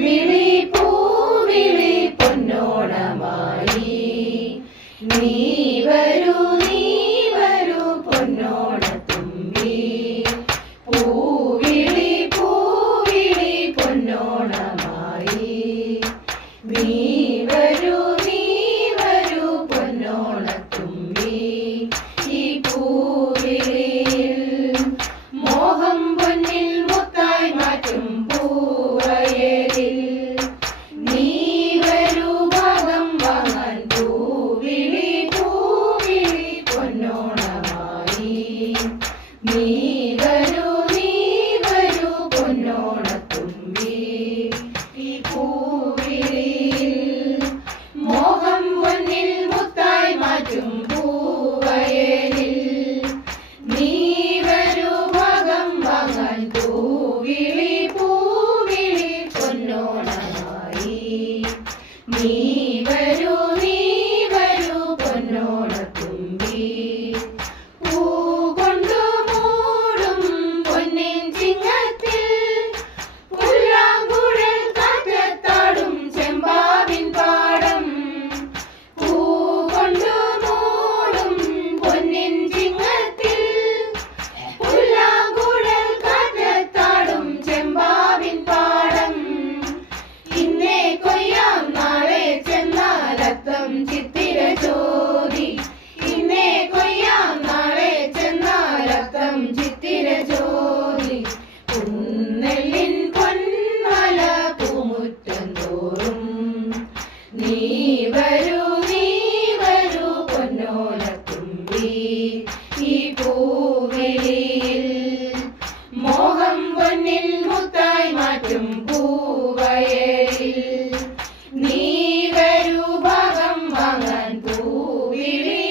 പൂവിളി പൊന്നോണമായി നീ വരൂ പൊന്നോണത്തുമ്പി. പൂവിളി പൊന്നോണമായി നീ വരൂ പൊന്നോണത്തുമ്പി. ഈ പൂവിളിയിൽ മോഹം പൊന്നിൽ മുത്തായി മാറ്റും പൂവയലിൽ നീ വരൂ ഭാഗം വാങ്ങാൻ. പൂവിളി പൊന്നോണമായി നീ വരൂ പൊന്നോണത്തുമ്പി. ഈ പൂവിളിയിൽ മോഹം പൊന്നിൽ മുത്തായി മാറ്റും പൂവയലിൽ നീ വരൂ ഭാഗം വാങ്ങാൻ. പൂവിളി പൊന്നോണമായി നീ വരൂ പൊന്നോണത്തുമ്പി. പൂ കൊണ്ടു മൂടും പൊന്നിൻ ചിങ്ങത്തിൽ പുല്ലാങ്കുഴൽ കാറ്റത്താടും ചെമ്പാവിൻ പാടം. പൂ കൊണ്ടു മൂടും പൊന്നിൻ ചിങ്ങത്തിൽ പുല്ലാങ്കുഴൽ കാറ്റത്താടും ചെമ്പാവിൻ പാടം. ഇന്നേ കൊയ്യാം നാളെ ചെന്നാലത്തം ചിത്തിര ചോദി. ഇന്നേ കൊയ്യാം നാളെ ചെന്നാലത്തം ചിത്തിര ചോദി. പുന്നെല്ലിൻ പൊന്മല പൂമുറ്റം തോറും നീ വരൂ പൊന്നോണത്തുമ്പി. ഈ പൂവിളിയിൽ മോഹം പൊന്നിൽ മുത്തായി മാറ്റും പൂവയലിൽ നീ വരൂ ഭാഗം വാങ്ങാൻ. പൂവിളി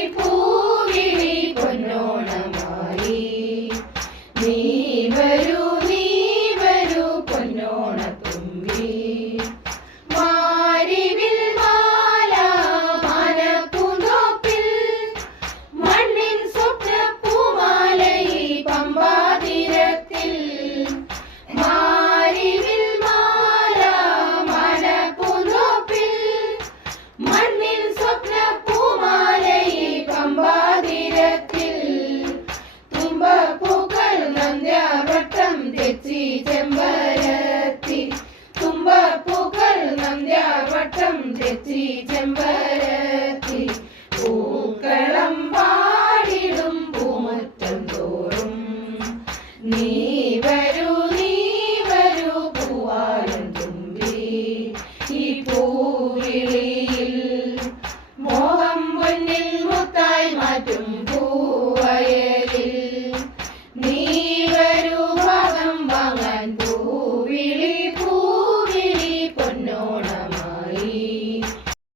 പൊന്നോണമായി നീ വരൂ പൊന്നോണത്തുമ്പി. മാരിവിൽ മാല മാനപ്പൂന്തോപ്പിൽ മണ്ണിൻ സ്വപ്നപ്പൂമാലയി പമ്പാതീരത്തിൽ. മാരിവിൽ മാല മാനപ്പൂന്തോപ്പിൽ മണ്ണിൻ സ്വപ്നപ്പൂമാലയി പമ്പാതീരത്തിൽ. തുമ്പപ്പൂക്കൾ നന്ദ്യാവട്ടം തെച്ചി ചെമ്പരത്തി. തുമ്പപ്പൂക്കൾ നന്ദ്യാവട്ടം തെച്ചി ചെമ്പരത്തി.